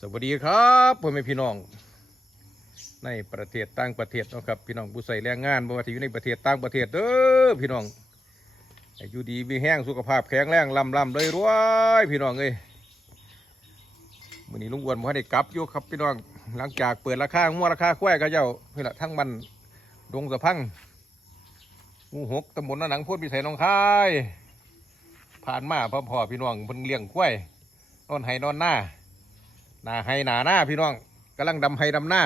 สวัสดีครับพ่อแม่พี่น้อง ในประเทศต่างประเทศนะครับพี่น้องผู้ใส่แรงงานบ่ว่าที่อยู่ในประเทศต่างประเทศเด้อพี่น้องให้อยู่ดีมีแห้งสุขภาพแข็งแรงลำลำเลยรวยพี่น้องเอ้ยมื้อนี้ลุงอ้วนบ่ทันได้กลับอยู่ครับพี่น้องหลังจากเปิดราคางัวราคาควายก็เจ้านี่ละทั้งมันดงสะพังหมู่หกตำบลนาหนังพูดพิสัยหน้องคายผ่านมาพ่อพ่อพี่น้องเพิ่นเลี้ยงควาย นอนไห้นอนหน้าหนาไฮหนาหน้าพี่น้องกำลังดำไฮดำหน้า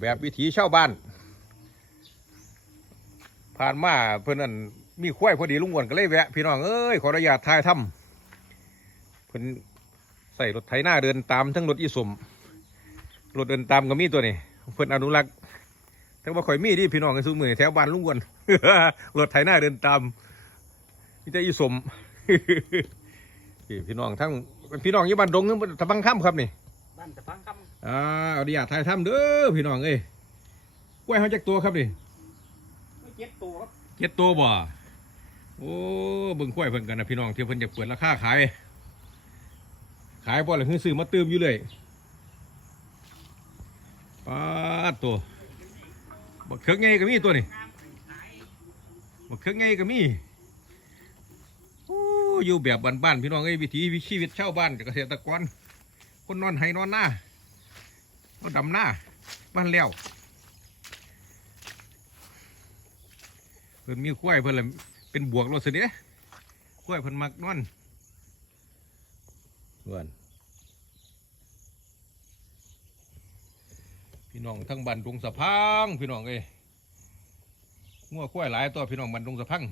แบบวิถีชาวบ้าน ผ่านมาเพื่อนนั่นมีควายพอดีลุงอ้วนก็เลยแวะพี่น้องเอ้ยขออนุญาตถ่ายทำเพิ่อนใส่รถไถหน้าเดินตามทั้งรถอีสมรถเดินตามก็มีตัวนี้เพิ่อนอนุรักษ์ทั้งว่าข่อยมีที่พี่น้องกันสู้มือแถวบ้านลุงอ้วนรถไถหน้าเดินตามมีแต่อีสม พี่พี่น้องทั้งพี่น้องอยี่บ้านดงนึงตะบังค่ำครับนี่บ้านตะพังคอ่าเอาดีอาถ่ายทำเด้อพี่น้องเอ้ยกล้วยเขาจักตัวครับนี่ำไม่เจ็ดตัวครับเจ็ดตัวบ่โอ้เบิ่งกล้วยเพิ่นกันนะพี่น้องที่เพิ่นจะเปิดราคาขาย ขายบ่ละคือซื้อมาเติมอยู่เลยป้าดตัวบักเขือกไงก็มีตัวนี่บักเขือกไงก็มีโอยู่แบบบ้านๆพี่น้องเอ้วิถีชีวิตชาวบ้านเกษตรกรคนนอนไห้นอนหน้าก็ดำหน้าบ้านแล้วเพิ่นมีควายเพิ่นละเป็นบวกรถเสยเด็ควายเพิ่นมักนอนเพื่อนพี่น้องทั้งบ้านดงสะพังพี่น้องเอ้ยงัวควายหลายตัวพี่น้องบ้านดงสะพัง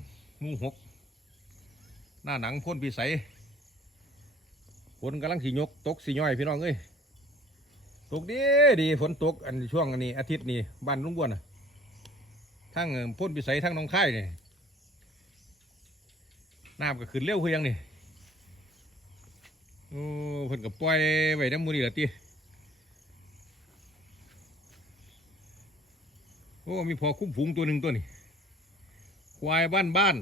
มู่หก หน้าหนังพ่นพิสัยฝนกำลังสียกตกสีย่อยพี่น้องเอ้ยตกดีดีฝนตกอันช่วงอันนี้อาทิตย์นี้บ้านลุงบัวน่ะทั้งพ่นพิสัยทั้งน้องค่ายนี่น้ำก็ขึ้นเร็วคือหยังนี่โอ้เพิ่นก็ปล่อยไว้น้ำมูนี่ละตีโอ้มีพอคุ้มฝูงตัวหนึ่งตัวนี่ควายบ้านบ้าน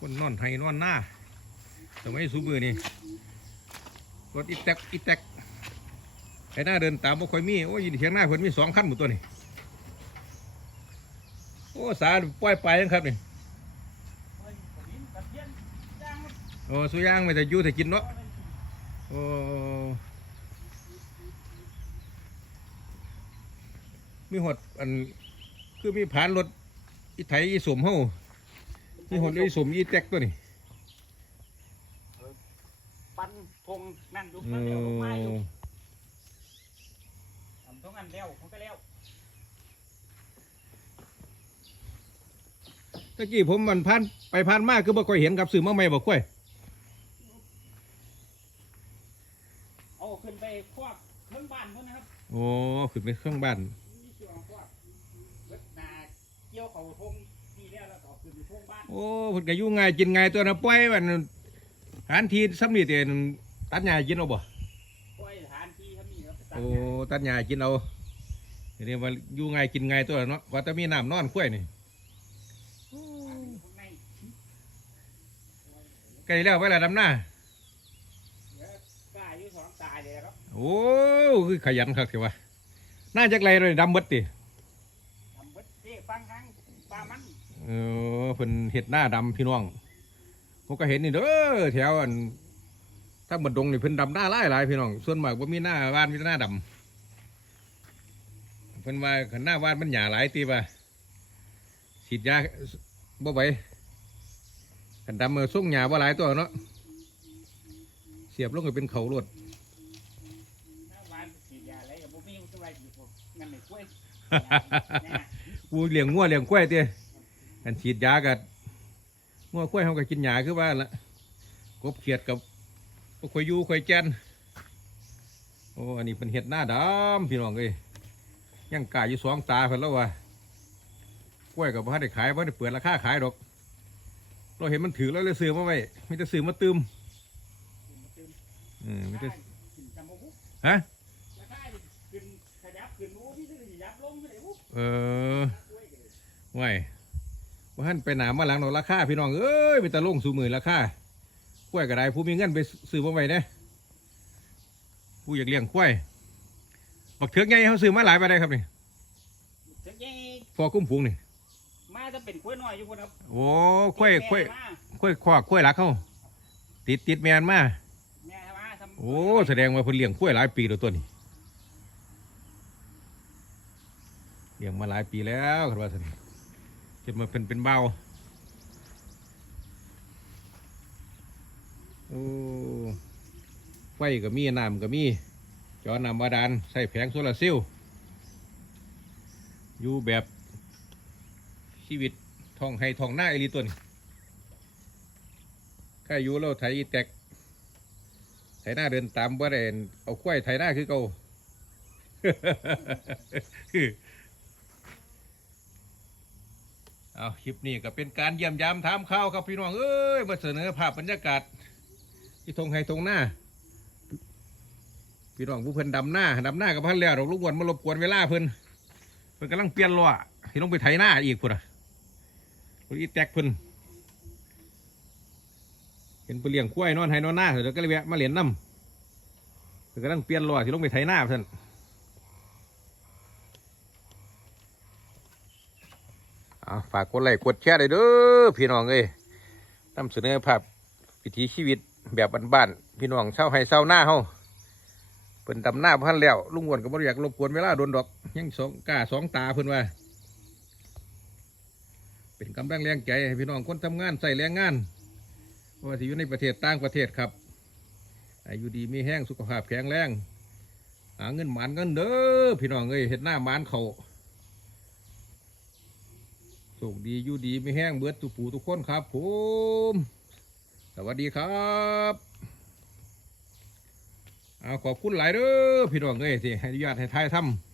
คนนอนไห้นอนหน้าแต่ไมสูมือนี่รถอีแตกอีแตกไอ้หน้าเดินตามบ่ค่อยมีโอ้ยยินเสียงหน้าเพิ่นมีสองขั้นหมดตัวนี่โอ้สาปล่อยไปยังครับนี่โอ้สุยางไม่แต่ยู่แต่กินเนาะโอ้มีหดอันคือมีผ่านรถอีไถอีสมเฮา มีหดอีสมอีแตกตัวนี่ปันพงนั่นดูโอ้นั่นเดียวลงมาอยู่ทำท้องอันเดียวเขาก็แล้วตะกี้ผมมันผ่านไปผ่านมาคือบ่ค่อยเห็นครับซื้อมาใหม่บ่ค่อยเอาขึ้นไปควักเครื่องบ้านพุ่นนะครับโอ้ขึ้นไปเครื่องบ้านมีเกี่ยวกับควักเวทนาเกี่ยวเขาทง ที่แล้วแล้วก็เอาขึ้นไปทงบ้านโอ้เพิ่นก็อยู่ง่ายกินง่ายตัวนะปล่อยมันหานทีซ้ำนี่แต่ตัดหญ้ากินเอาบ่ปล่อยฐานที่เขามีครับไปตัดโอ้หญ้าตัดหญ้ากินเอาเรียกว่าอยู่ง่ายกินง่ายตัวเนาะว่าแต่มีน้ำนอนคุ้ยนี่ข้างในไกลแล้วไปละดำหน้าเดี๋ยวกล้าอยู่สองตายเลยครับโอ้คือขยันคักเถอะวะน่าจักไรเลยดำเบิดติ ทำเบิดเจ๊ฟังครั้งปลามัน เออเพิ่นเฮ็ดหน้าดำพี่น้องผมก็เห็นนี่เด้อแถวอันถ้าบัดดงนี่เพิ่นดำหน้าหลายหลายพี่น้อง ส่วนมากบ่มีหน้าบ้านมีแต่หน้าดำเพิ่นว่าคันหน้าบ้านมันหญ้าหลายตีว่าฉีดยาบ่ไหวคันดำเออส่งหญ้าบ่หลายตัวเนาะเสียบลงก็เป็นเขารวดหน้าวานฉีดยาอะไรกับบุ้มีตัวอะไรอยู่พวกงั้นไม่ช่วยกูเลี้ยงงัวเลี้ยงกล้วยเตี้ย กันฉีดยากังัวกล้วยเขาก็กินหญ้าคือว่าละกบเขียดกับบ่ข่อยอยู่ข่อยแกนโอ้อันนี้เป็นเห็ดหน้าดำพี่น้องเอ้ยยังกายอยู่สองตาเพิ่นแล้วว่ากล้วยกับพ่ได้ขายพ่ได้เปิดราคาขายดอก เราเห็นมันถือแล้วเลยซื้อมาไว้ไมแต่จะซื้อมาตืมเออไมแต่ฮะราคาขึ้นขยับขึ้นโอ้พี่จะขยับลงไปเลยโอ้เออไห วว่าท่านไปหนามาหลังเราราคาพี่น้องเอ้ยไปตะลงสู่มือราคากล้วยกระไดผู้มีเงินไปซื้อมาไว้เด้ผู้อยากเลี้ยงกล้วยบักเถือกไงเขาซื้อมาหลายไปได้ครับนี่ถึงยังพอกุ้มพุงนี่มาจะเป็นกล้วยน้อยอยู่คนครับโอ้กล้วยกล้วยแม่มากล้วยคว้ากล้วยหลักเขาติดติดแมนมาแม่มาทำโอ้แสดงว่าเพิ่นเลี้ยงกล้วยหลายปีแล้วตัวนี้เลี้ยงมาหลายปีแล้วครับว่าท่าน จนมาเป็นเป็นเบาโอ้ไฟก็มีน้ำก็มีจอน้ำบาดาลใส่แผงโซลาร์เซลล์อยู่แบบชีวิตท่องให้ท่องหน้าไอรีตัวนี้ข้าอยู่แล้วไถอีแตกไถหน้าเดินตามบ่ได้เอากล้วยไถหน้าคือเก่า เอาคลิปนี้ก็เป็นการเยี่ยมยามถามข่าวครับพี่น้องเอ้ยมาเสนอภาพบรรยากาศ ที่ทงไฮทงหน้า พี่น้องผู้เพิ่นดำหน้าดำหน้ากับพันแล้วดอกลูกวนมารบกวนเวลาเพิ่นเพิ่นกำลังเปลี่ยนล้อที่ต้องไปไถหน้าอีกพุ่นอะพุ่นอีแตกเพิ่นเห็นไปลี้ยงกล้วยนอนไห้นอนหน้าเดี๋ยวก็เลยแวะมาเหรียญน้ำเพิ่นกำลังเปลี่ยนล้อที่ต้องไปไถหน้าเพิ่น เอา ฝากกดไลค์กดแชร์ได้เด้อพี่น้องเอ้ยนำเสนอภาพวิถีชีวิตแบบบ้านๆพี่น้องเช่าให้เช่าหน้าเฮาเพิ่นดำหน้าพันแล้วลุงอ้วนก็บ่อยากรบกวนเวลาโดนดอก ยังสองกล้าสองตาเพิ่นว่า เป็นกำลังแรงใจให้พี่น้องคนทำงานใส่แรงงานว่าสิอยู่ในประเทศต่างประเทศครับอายุดีมีแห้งสุขภาพแข็งแรงหาเงินหมานเงินเด้อพี่น้องเอ้ยเห็ดหน้าหมานเขา โชคดีอยู่ดีไม่แห้งเบิดตุปูทุกคนครับผมสวัสดีครับเอาขอบคุณหลายเด้อพี่น้องเอ้ยที่ให้อนุญาตให้ทายทำ